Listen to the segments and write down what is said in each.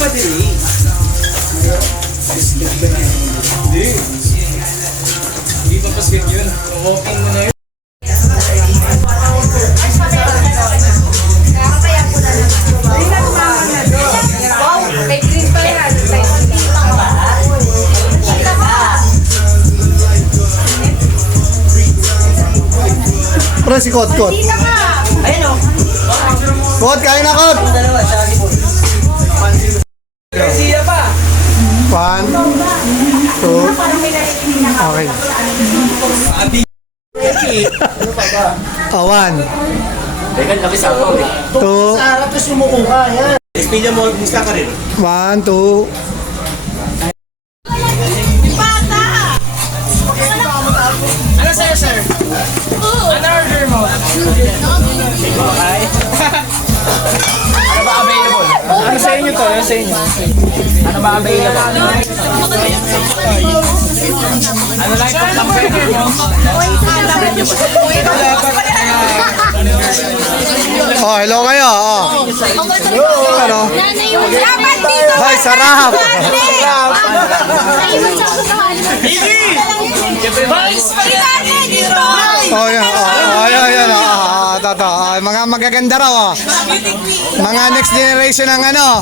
madali. Hindi pa paskin yun. Walking mo na yun. Pre, si Kot. Ayun o. Kot, kain na Kot! Siya pa. 1, 2, okay. 1, Teka, laki sa ako eh. 2, Sarap na sumukuha yan. Espilya mo, musta ka rin? 1, 2. Ano sa'yo, sir? Ano order mo? Okay. Ano ba available? Ano sa inyo to? Ano sa inyo? Ano ba available? Ano lang ito? Hamburger mo? Oh, hello kayo. Oh. Ano? Ay, sarap. Oh, yan. Oh, yan. Tato. Mga magaganda raw. Oh. Mga next generation ng ano.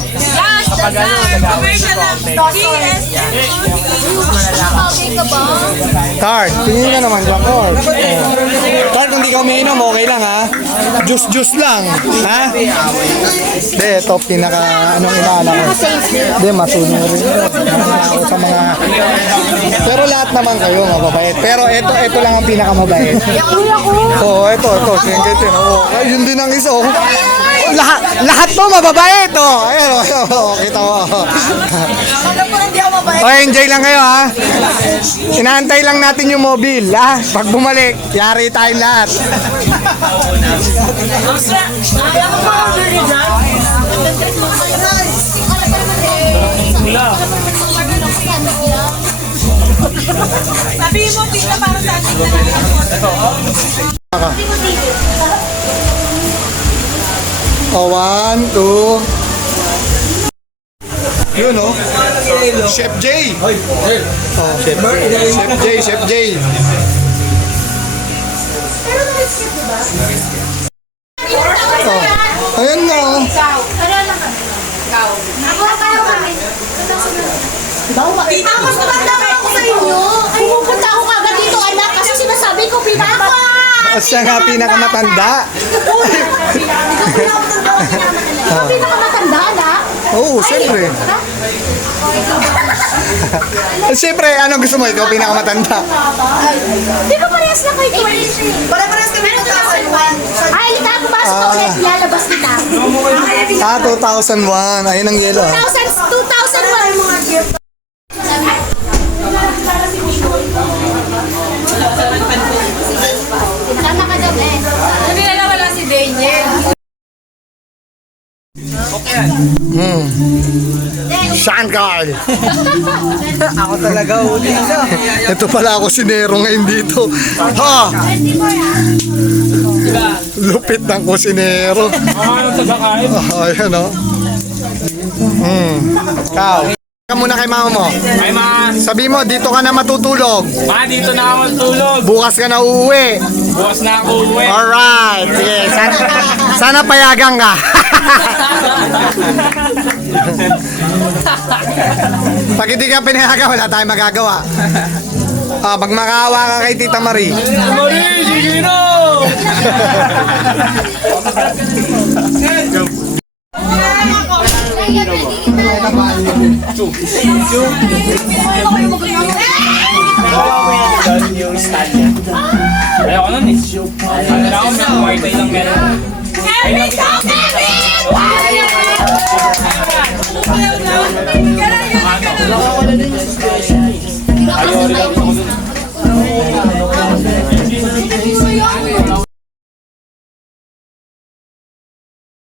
Tart, tingin ka naman dyan, Tart. Tart, kung di ka umiinom, okay lang, ha? Juice lang, ha? Hindi, ito, anong inaala ko. Hindi, matuno rin. Ako sa mga... Pero lahat naman kayo, mababait. Pero ito lang ang pinakamabait. Oo, ito. Singkitin. Yun din ang isa, oh. Lahat to mababait, oh. Ayun, kita mo. Okay, enjoy lang kayo, ha? Inaantay lang natin yung mobile, ha? Pag bumalik, yari tayong lahat. Sabihin mo, pizza para sa atin na Oh, 1, 2. Yun, oh. Chef J. Oh, Chef J. Oh, ayan na, oh. Pita, mas matanda ako sa inyo. Ay, pupunta ako kagad dito, anak, kasi sinasabi ko, pita ako. Siya nga pinakamatanda. Ikaw pinakamatanda, anak. Oo, siyempre. Siyempre, ano gusto mo? Ikaw pinakamatanda. Di ba parehas na kayo? Para-paras kami ng 2001. Ay, halika, pumasok ako ulit, lalabas kita. 2001. Ayun ang yelo, ah. 2001 mga gift. Tama ka daw, eh. Hindi na wala si Daniel. Sean Carl. Ako talaga uli na. Ito pala ako si Nero ngayon dito. Ha! Lupit ng kusinero. Ano taga-kain? Ayan, oh. Ikaw. Ka muna kay mama mo. Ay ma, Sabi mo, dito ka na matutulog. dito na ako matulog. Bukas ka na uuwi. Bukas na ako uwi. Alright. Sige, sana payagan ka. Pag hindi ka pinayagan, wala tayong magagawa. Pag makaawa ka kay Tita Marie. Marie, sige na! Yung stand niya. Ayoko nun eh. Ano na ako, may white eye lang meron. Kevin, go, Kevin!